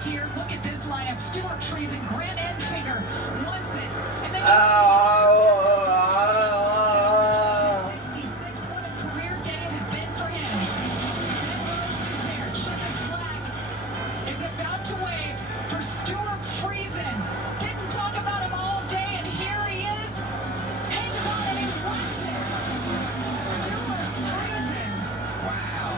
fast here. Look at this lineup. Stewart Friesen, Grant Enfinger wants it. And then 66. What a career day it has been for him. And Rhodes is there. Checkered flag is about to wave for Stewart Friesen. Didn't talk about him all day, and here he is. Hangs on and he wins it. Stewart Friesen. Wow.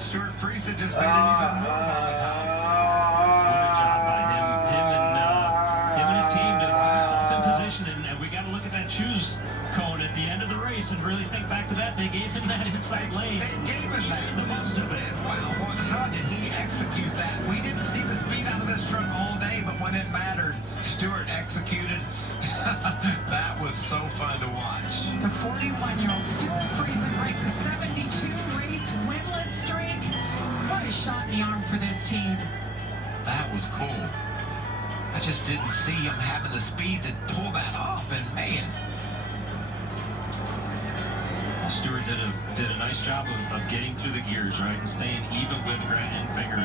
Stewart Friesen just made it even more volatile. What a job by him and his team to keep in position. And we got to look at that choose cone at the end of the race and really think back to that. They gave him that inside lane. They gave him that. The most of it. Wow, how did he execute that? We didn't see the speed out of this truck all day, but when it mattered, Stewart executed. That was so fun to watch. The 41-year-old Stewart Friesen breaks a 72-race winless streak. What a shot in the arm for this team. That was cool. I just didn't see him having the speed to pull that off, and man. Stewart did a nice job of getting through the gears, right, and staying even with Grant Enfinger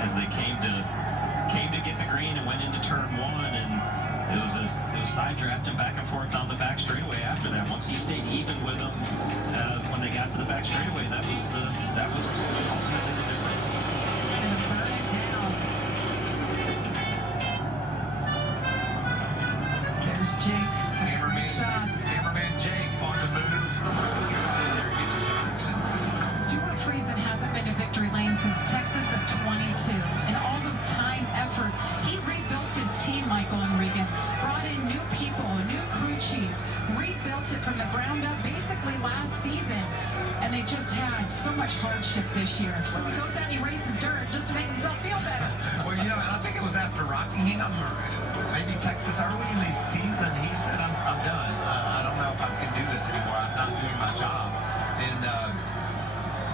as they came to get the green and went into turn one, and it was side drafting back and forth down the back straightaway after that. Once he stayed even with them when they got to the back straightaway, that was ultimately the difference. And burn it down. There's Jake. Hammerman Jake on the move. Stewart Friesen hasn't been to victory lane since Texas of 22. And all the time, effort, he rebuilt this team, Michael and Regan. Brought in new people, a new crew chief. Rebuilt it from the ground up basically last season. And they just had so much hardship this year. So he goes out and he races dirt just to make himself feel better. Well, you know, I think it was after Rockingham or maybe Texas early in the season. He said, I'm done. I don't know if I can do this anymore. I'm not doing my job. And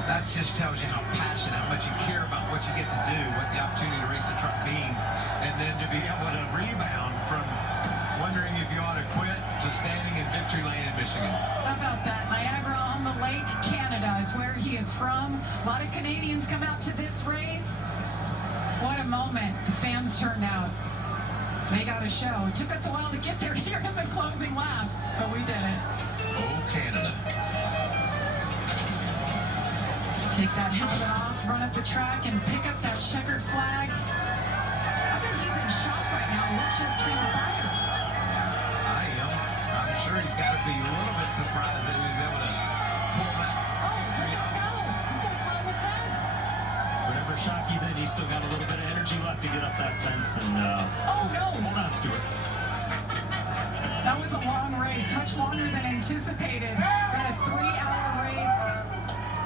that just tells you how passionate, how much you care about what you get to do, what the opportunity to race a truck means, and then to be able to rebound from wondering if you ought to quit to standing in victory lane in Michigan. How about that? Niagara on the Lake, Canada is where he is from. A lot of Canadians come out to this race. What a moment. The fans turned out. They got a show. It took us a while to get there here in the closing laps, but we did it. Oh, Canada. Take that helmet off, run up the track, and pick up that checkered flag. I think he's in shock right now. What just transpired? I am. I'm sure he's got to be a little bit surprised that he was able to pull that victory off. No, he's going to climb the fence. Whatever shock he's in, he's still got a little bit of energy left to get up that fence. And Oh, no. hold on, Stewart. That was a long race, much longer than anticipated. Got a 3-hour race.